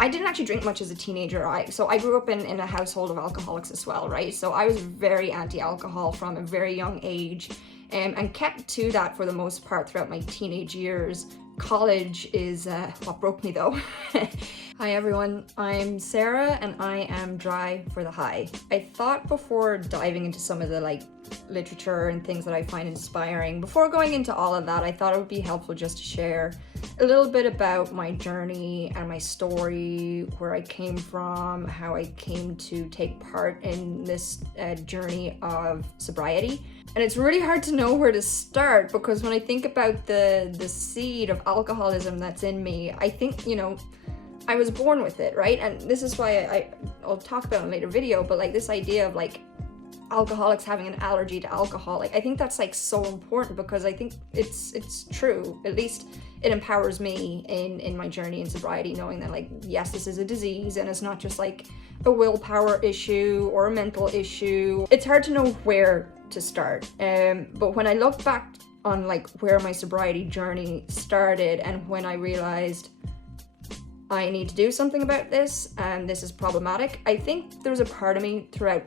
I didn't actually drink much as a teenager. So I grew up in a household of alcoholics as well, right? So I was very anti-alcohol from a very young age, and kept to that for the most part throughout my teenage years. College is what broke me though. Hi everyone, I'm Sarah and I am dry for the high. I thought before diving into some of the literature and things that I find inspiring, before going into all of that, I thought it would be helpful just to share a little bit about my journey and my story, where I came from, how I came to take part in this journey of sobriety. And it's really hard to know where to start, because when I think about the seed of alcoholism that's in me, I think, I was born with it, right? And this is why I'll talk about in a later video, but this idea of alcoholics having an allergy to alcohol, I think that's so important, because I think it's true. At least it empowers me in my journey in sobriety, knowing that yes, this is a disease and it's not just a willpower issue or a mental issue. It's hard to know where to start, but when I look back on where my sobriety journey started, and when I realized I need to do something about this and this is problematic, I think there was a part of me throughout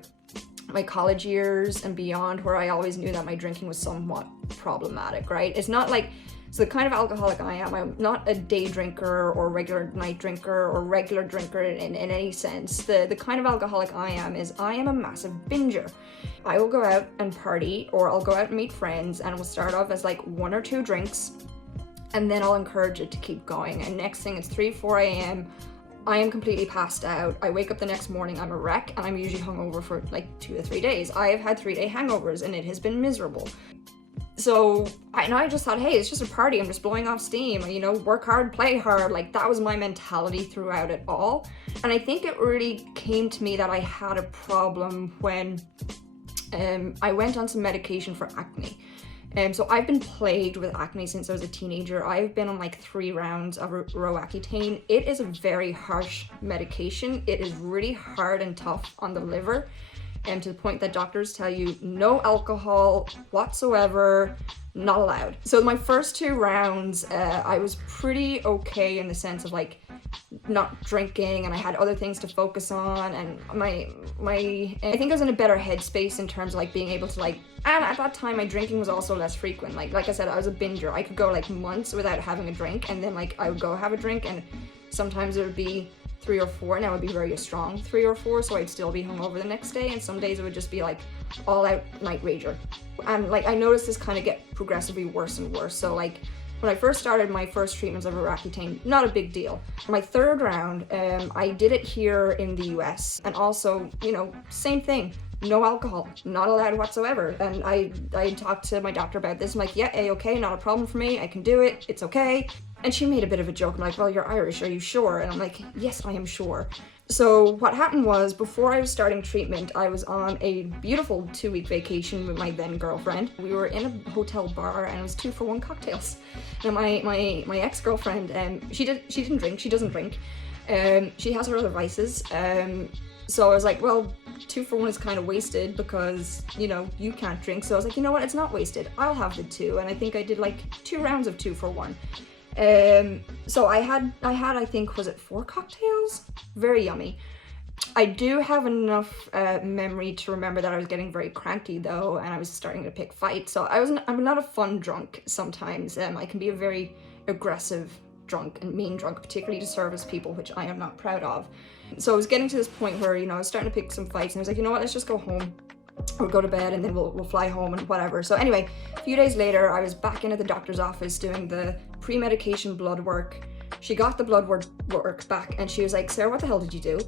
my college years and beyond where I always knew that my drinking was somewhat problematic, right? It's not so the kind of alcoholic I am, I'm not a day drinker or regular night drinker or regular drinker in any sense. The kind of alcoholic I am is I am a massive binger. I will go out and party, or I'll go out and meet friends, and we'll start off as 1 or 2 drinks, and then I'll encourage it to keep going. And next thing, it's 3, 4 a.m. I am completely passed out. I wake up the next morning, I'm a wreck, and I'm usually hungover for 2 to 3 days. I have had 3-day hangovers and it has been miserable. So I just thought, hey, it's just a party, I'm just blowing off steam, work hard, play hard. That was my mentality throughout it all. And I think it really came to me that I had a problem when I went on some medication for acne. So I've been plagued with acne since I was a teenager. I've been on 3 rounds of Roaccutane. It is a very harsh medication. It is really hard and tough on the liver, and to the point that doctors tell you no alcohol whatsoever, not allowed. So my first 2 rounds, I was pretty okay in the sense of not drinking, and I had other things to focus on, and I think I was in a better headspace in terms of being able to and at that time my drinking was also less frequent. Like I said, I was a binger. I could go months without having a drink, and then I would go have a drink, and sometimes it would be 3 or 4, and I would be very strong 3 or 4, so I'd still be hungover the next day, and some days it would just be all out night rager. And I noticed this kind of get progressively worse and worse. So when I first started my first treatments of Roaccutane, not a big deal. My 3rd round, I did it here in the US, and also, same thing. No alcohol, not allowed whatsoever. And I talked to my doctor about this. I'm like, yeah, A-okay, not a problem for me. I can do it. It's okay. And she made a bit of a joke. I'm like, well, you're Irish. Are you sure? And I'm like, yes, I am sure. So what happened was, before I was starting treatment, I was on a beautiful 2-week vacation with my then girlfriend. We were in a hotel bar, and it was 2-for-1 cocktails. And my ex-girlfriend, she didn't drink. She doesn't drink. She has her other vices. So I was like, well, 2-for-1 is kind of wasted because, you can't drink. So I was like, you know what? It's not wasted. I'll have the 2. And I think I did 2 rounds of 2-for-1. So I had, I think, was it 4 cocktails? Very yummy. I do have enough memory to remember that I was getting very cranky though, and I was starting to pick fights. So I'm not a fun drunk sometimes. I can be a very aggressive drunk and mean drunk, particularly to service people, which I am not proud of. So I was getting to this point where, I was starting to pick some fights, and I was like, you know what, let's just go home. We'll go to bed, and then we'll fly home and whatever. So anyway, a few days later, I was back in at the doctor's office doing the pre-medication blood work. She got the blood work back, and she was like, Sarah, what the hell did you do?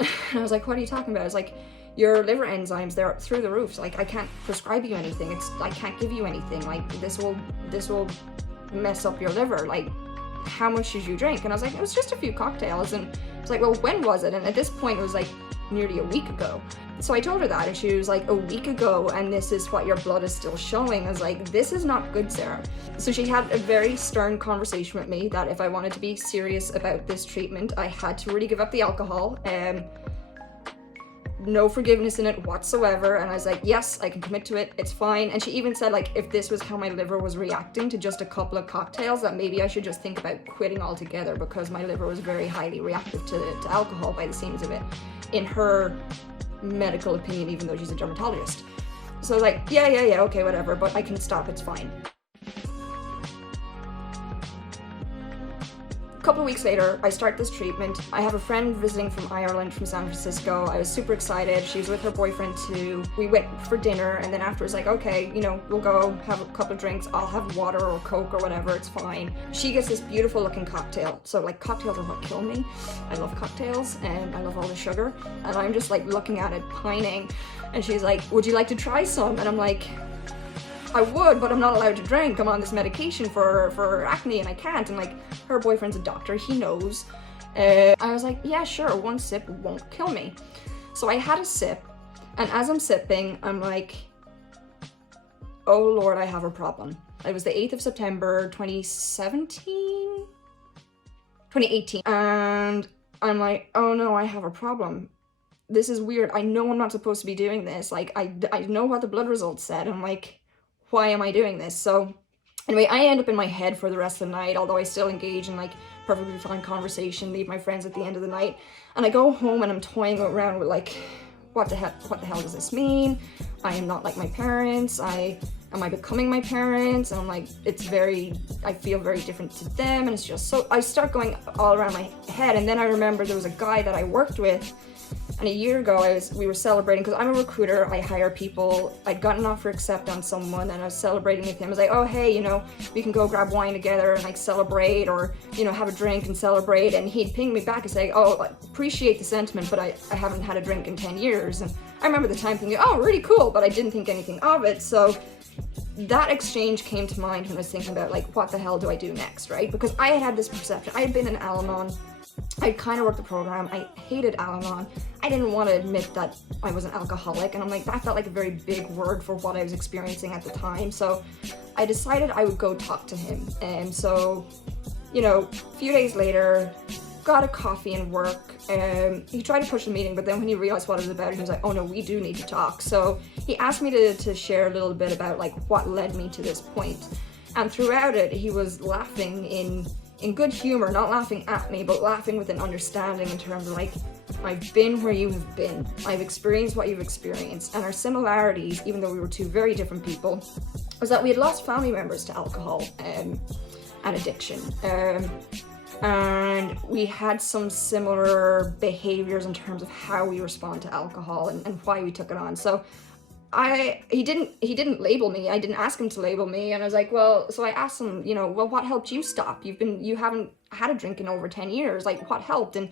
And I was like, what are you talking about? I was like, your liver enzymes, they're through the roof. So, I can't prescribe you anything. I can't give you anything. This will mess up your liver. How much did you drink? And I was like, it was just a few cocktails. And it's like, well, when was it? And at this point, it was nearly a week ago. So I told her that, and she was like, a week ago, and this is what your blood is still showing. I was like, this is not good, Sarah. So she had a very stern conversation with me that if I wanted to be serious about this treatment, I had to really give up the alcohol. no forgiveness in it whatsoever. And I was like, yes, I can commit to it, it's fine. And she even said, like, if this was how my liver was reacting to just a couple of cocktails, that maybe I should just think about quitting altogether, because my liver was very highly reactive to alcohol by the seams of it, in her medical opinion, even though she's a dermatologist. So I was like, yeah, okay, whatever, but I can stop, it's fine. A couple of weeks later, I start this treatment. I have a friend visiting from Ireland, from San Francisco. I was super excited. She was with her boyfriend too. We went for dinner, and then afterwards, like, okay, you know, we'll go have a couple of drinks. I'll have water or Coke or whatever, it's fine. She gets this beautiful looking cocktail. So like, cocktails are what kill me. I love cocktails and I love all the sugar. And I'm just like looking at it, pining. And she's like, would you like to try some? And I'm like, I would, but I'm not allowed to drink. I'm on this medication for acne and I can't. And like, her boyfriend's a doctor, he knows. I was like, yeah, sure, one sip won't kill me. So I had a sip, and as I'm sipping, I'm like, oh Lord, I have a problem. It was the 8th of September, 2018. And I'm like, oh no, I have a problem. This is weird. I know I'm not supposed to be doing this. Like, I know what the blood results said. I'm like, why am I doing this? So anyway, I end up in my head for the rest of the night, although I still engage in like perfectly fine conversation, leave my friends at the end of the night. And I go home and I'm toying around with like, what the hell does this mean? I am not like my parents. Am I becoming my parents? And I'm like, I feel very different to them. And it's just so, I start going all around my head. And then I remember there was a guy that I worked with, and a year ago we were celebrating, because I'm a recruiter, I hire people. I'd gotten an offer accept on someone, and I was celebrating with him. I was like, oh hey, you know, we can go grab wine together and like celebrate, or, you know, have a drink and celebrate. And he'd ping me back and say, oh, I appreciate the sentiment, but I haven't had a drink in 10 years. And I remember the time thinking, oh, really cool, but I didn't think anything of it. So that exchange came to mind when I was thinking about like, what the hell do I do next, right? Because I had this perception. I had been in Al-Anon. I kind of worked the program. I hated Al-Anon. I didn't want to admit that I was an alcoholic, and I'm like, that felt like a very big word for what I was experiencing at the time. So I decided I would go talk to him. And so, you know, a few days later, got a coffee and work. He tried to push the meeting, but then when he realized what it was about, he was like, oh no, we do need to talk. So he asked me to share a little bit about like what led me to this point. And throughout it, he was laughing in good humor, not laughing at me, but laughing with an understanding in terms of like, I've been where you have been. I've experienced what you've experienced. And our similarities, even though we were two very different people, was that we had lost family members to alcohol and addiction. And we had some similar behaviors in terms of how we respond to alcohol and why we took it on. So he didn't label me. I didn't ask him to label me. And I was like, well, so I asked him, you know, well, what helped you stop? You haven't had a drink in over 10 years. Like, what helped? And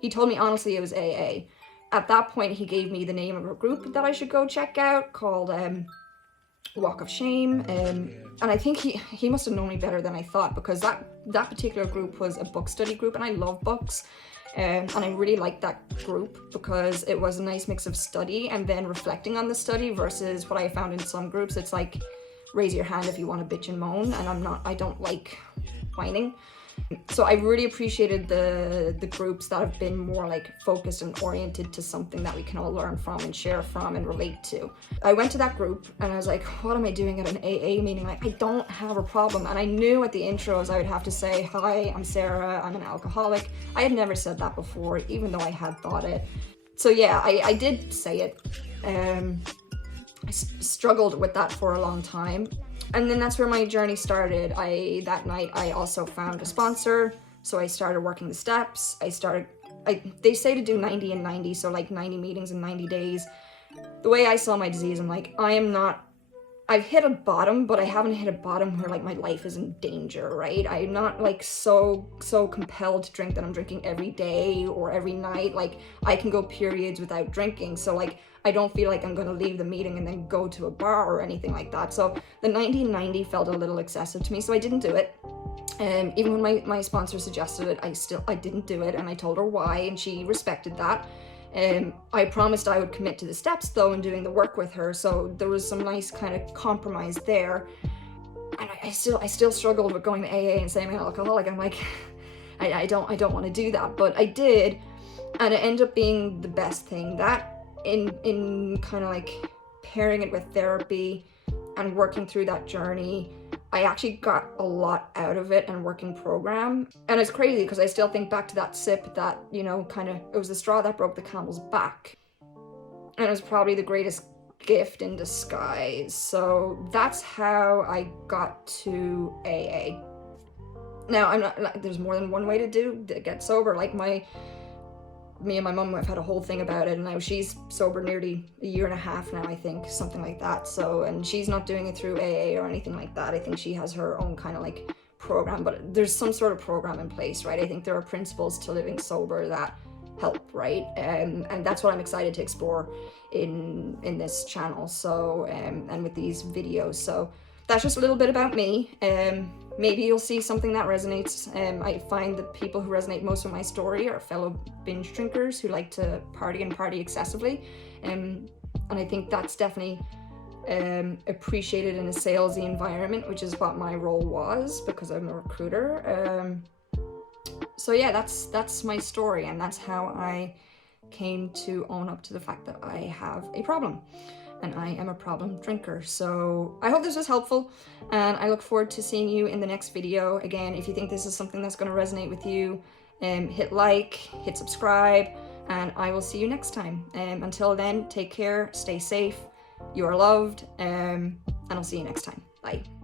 he told me, honestly, it was AA. At that point, he gave me the name of a group that I should go check out called Walk of Shame. And I think he must have known me better than I thought, because that particular group was a book study group, and I love books. And I really liked that group because it was a nice mix of study and then reflecting on the study, versus what I found in some groups. It's like, raise your hand if you want to bitch and moan, and I don't like whining. So I really appreciated the groups that have been more like focused and oriented to something that we can all learn from and share from and relate to. I went to that group and I was like, what am I doing at an AA meeting? Like, I don't have a problem. And I knew at the intros I would have to say, hi, I'm Sarah, I'm an alcoholic. I had never said that before, even though I had thought it. So yeah, I did say it. I struggled with that for a long time. And then that's where my journey started. That night I also found a sponsor, so I started working the steps. They say to do 90 and 90, so like 90 meetings in 90 days. The way I saw my disease, I'm like, I've hit a bottom, but I haven't hit a bottom where like my life is in danger, right? I'm not like so compelled to drink that I'm drinking every day or every night. Like, I can go periods without drinking. So like, I don't feel like I'm going to leave the meeting and then go to a bar or anything like that. So the 90-90 felt a little excessive to me, so I didn't do it. Even when my sponsor suggested it, I didn't do it, and I told her why, and she respected that. I promised I would commit to the steps though and doing the work with her, so there was some nice kind of compromise there. And I still struggled with going to AA and saying I'm an alcoholic. I'm like, I don't want to do that, but I did, and it ended up being the best thing. in kind of like pairing it with therapy and working through that journey, I actually got a lot out of it and working program. And it's crazy because I still think back to that sip that, you know, kind of, it was the straw that broke the camel's back. And it was probably the greatest gift in disguise. So that's how I got to AA. Now, I'm not, there's more than one way to get sober. Like me and my mum have had a whole thing about it, and now she's sober nearly a year and a half now, I think, something like that. So, and she's not doing it through AA or anything like that. I think she has her own kind of like program, but there's some sort of program in place, right? I think there are principles to living sober that help, right? And that's what I'm excited to explore in this channel. So, and with these videos. So that's just a little bit about me. Maybe you'll see something that resonates. I find the people who resonate most with my story are fellow binge drinkers who like to party and party excessively. And I think that's definitely appreciated in a salesy environment, which is what my role was because I'm a recruiter. So yeah, that's my story, and that's how I came to own up to the fact that I have a problem. And I am a problem drinker. So I hope this was helpful, and I look forward to seeing you in the next video. Again, if you think this is something that's going to resonate with you, hit like, hit subscribe, and I will see you next time. Until then, take care, stay safe, you are loved, and I'll see you next time. Bye.